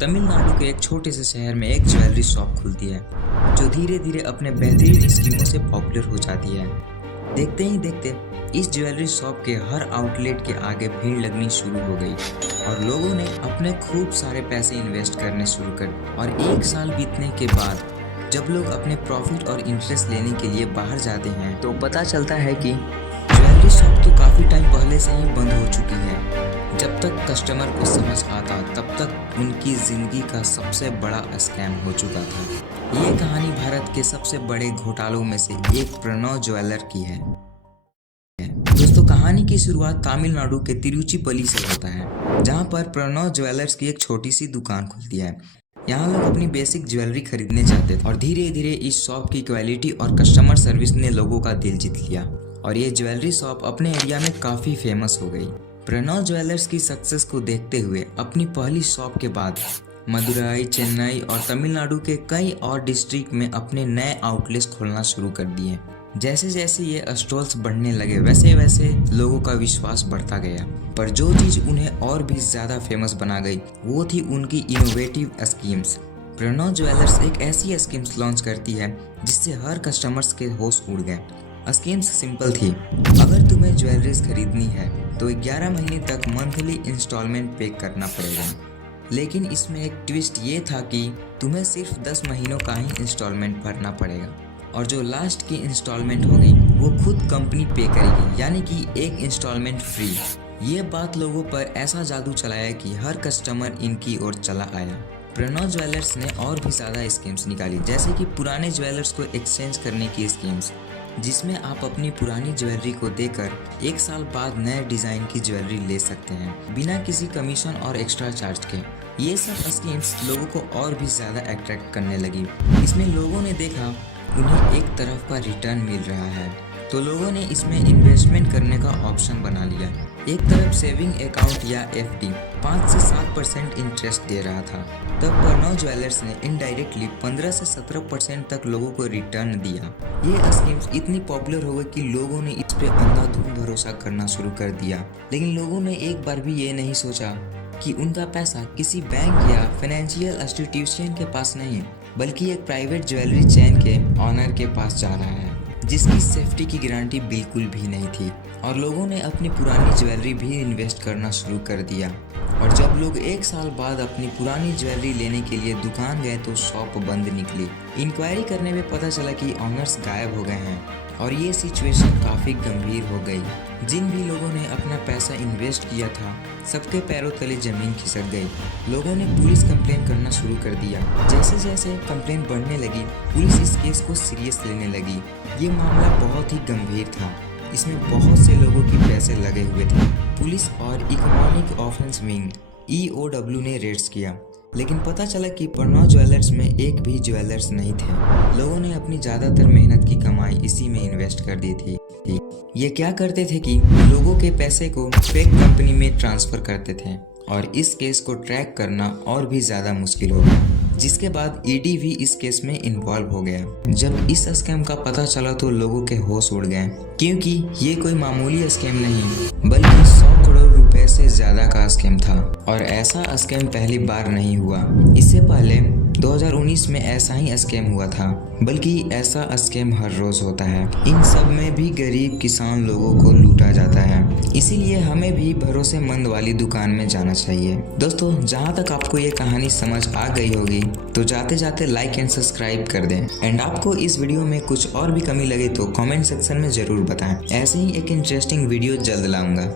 तमिलनाडु के एक छोटे से शहर में एक ज्वेलरी शॉप खुलती है जो धीरे धीरे अपने बेहतरीन स्कीमों से पॉपुलर हो जाती है। देखते ही देखते इस ज्वेलरी शॉप के हर आउटलेट के आगे भीड़ लगनी शुरू हो गई और लोगों ने अपने खूब सारे पैसे इन्वेस्ट करने शुरू कर दिए। और एक साल बीतने के बाद जब लोग अपने प्रॉफिट और इंटरेस्ट लेने के लिए बाहर जाते हैं तो पता चलता है कि ज्वेलरी शॉप तो काफ़ी टाइम पहले से ही बंद हो चुकी है। जब तक कस्टमर को समझ आता तब तक उनकी ज़िंदगी का सबसे बड़ा स्कैम हो चुका था। ये कहानी भारत के सबसे बड़े घोटालों में से एक प्रणव ज्वेलर की है। दोस्तों, कहानी की शुरुआत तमिलनाडु के तिरुचिपल्ली से होता है, जहाँ पर प्रणव ज्वेलर्स की एक छोटी सी दुकान खुलती है। यहाँ लोग अपनी बेसिक ज्वेलरी खरीदने जाते थे और धीरे धीरे इस शॉप की क्वालिटी और कस्टमर सर्विस ने लोगों का दिल जीत लिया और ये ज्वेलरी शॉप अपने एरिया में काफ़ी फेमस हो गई। प्रणव ज्वेलर्स की सक्सेस को देखते हुए अपनी पहली शॉप के बाद मदुरई, चेन्नई और तमिलनाडु के कई और डिस्ट्रिक्ट में अपने नए आउटलेट्स खोलना शुरू कर दिए। जैसे जैसे ये स्टॉल्स बढ़ने लगे वैसे वैसे लोगों का विश्वास बढ़ता गया, पर जो चीज़ उन्हें और भी ज़्यादा फेमस बना गई वो थी उनकी इनोवेटिव स्कीम्स। प्रणव ज्वेलर्स एक ऐसी स्कीम्स लॉन्च करती है जिससे हर कस्टमर्स के होश उड़ गए। स्कीम्स सिंपल थी। अगर तुम्हें ज्वेलरीज खरीदनी है तो 11 महीने तक मंथली इंस्टॉलमेंट पे करना पड़ेगा, लेकिन इसमें एक ट्विस्ट ये था कि तुम्हें सिर्फ 10 महीनों का ही इंस्टॉलमेंट भरना पड़ेगा और जो लास्ट की इंस्टॉलमेंट होगी वो खुद कंपनी पे करेगी, यानी कि एक इंस्टॉलमेंट फ्री। ये बात लोगों पर ऐसा जादू चलाया कि हर कस्टमर इनकी ओर चला आया। प्रणव ज्वेलर्स ने और भी ज़्यादा स्कीम्स निकाली, जैसे कि पुराने ज्वेलर्स को एक्सचेंज करने की स्कीम्स, जिसमें आप अपनी पुरानी ज्वेलरी को देकर 1 साल बाद नए डिज़ाइन की ज्वेलरी ले सकते हैं बिना किसी कमीशन और एक्स्ट्रा चार्ज के। ये सब स्कीम्स लोगों को और भी ज़्यादा अट्रैक्ट करने लगी। इसमें लोगों ने देखा उन्हें एक तरफ का रिटर्न मिल रहा है तो लोगों ने इसमें इन्वेस्टमेंट करने का ऑप्शन बना लिया। एक तरफ सेविंग अकाउंट या FD 5 से 7% इंटरेस्ट दे रहा था, तब प्रणव ज्वेलर्स ने इनडायरेक्टली 15 से 17% तक लोगों को रिटर्न दिया। ये स्कीम्स इतनी पॉपुलर हो गई कि लोगों ने इस पे अंधाधुंध भरोसा करना शुरू कर दिया, लेकिन लोगों ने एक बार भी ये नहीं सोचा कि उनका पैसा किसी बैंक या फाइनेंशियल इंस्टीट्यूशन के पास नहीं बल्कि एक प्राइवेट ज्वेलरी चेन के ऑनर के पास जा रहा है, जिसकी सेफ्टी की गारंटी बिल्कुल भी नहीं थी। और लोगों ने अपनी पुरानी ज्वेलरी भी इन्वेस्ट करना शुरू कर दिया और जब लोग 1 साल बाद अपनी पुरानी ज्वेलरी लेने के लिए दुकान गए तो शॉप बंद निकली। इंक्वायरी करने में पता चला कि ऑनर्स गायब हो गए हैं और ये सिचुएशन काफ़ी गंभीर हो गई। जिन भी लोगों ने अपना पैसा इन्वेस्ट किया था सबके पैरों तले ज़मीन खिसक गई। लोगों ने पुलिस कंप्लेन करना शुरू कर दिया। जैसे जैसे कंप्लेन बढ़ने लगी पुलिस इस केस को सीरियस लेने लगी। ये मामला बहुत ही गंभीर था, इसमें बहुत से लोगों के पैसे लगे हुए थे। पुलिस और इकोनॉमिक ऑफेंस विंग EOW ने रेड्स किया, लेकिन पता चला कि प्रणव ज्वेलर्स में एक भी ज्वेलर्स नहीं थे। लोगों ने अपनी ज़्यादातर मेहनत की कमाई इसी में इन्वेस्ट कर दी थी। ये क्या करते थे कि लोगों के पैसे को फेक कंपनी में ट्रांसफ़र करते थे और इस केस को ट्रैक करना और भी ज़्यादा मुश्किल हो गया, जिसके बाद ED भी इस केस में इन्वॉल्व हो गया। जब इस स्कैम का पता चला तो लोगों के होश उड़ गए, क्योंकि ये कोई मामूली स्कैम नहीं बल्कि 100 करोड़ रुपए से ज़्यादा का स्कैम था और ऐसा स्कैम पहली बार नहीं हुआ। इससे पहले 2019 में ऐसा ही स्कैम हुआ था, बल्कि ऐसा स्कैम हर रोज़ होता है। इन सब में भी गरीब किसान लोगों को लूटा जाता है, इसीलिए हमें भी भरोसेमंद वाली दुकान में जाना चाहिए। दोस्तों, जहाँ तक आपको ये कहानी समझ आ गई होगी तो जाते जाते लाइक एंड सब्सक्राइब कर दें। एंड आपको इस वीडियो में कुछ और भी कमी लगे तो कमेंट सेक्शन में ज़रूर बताएं। ऐसे ही एक इंटरेस्टिंग वीडियो जल्द लाऊंगा।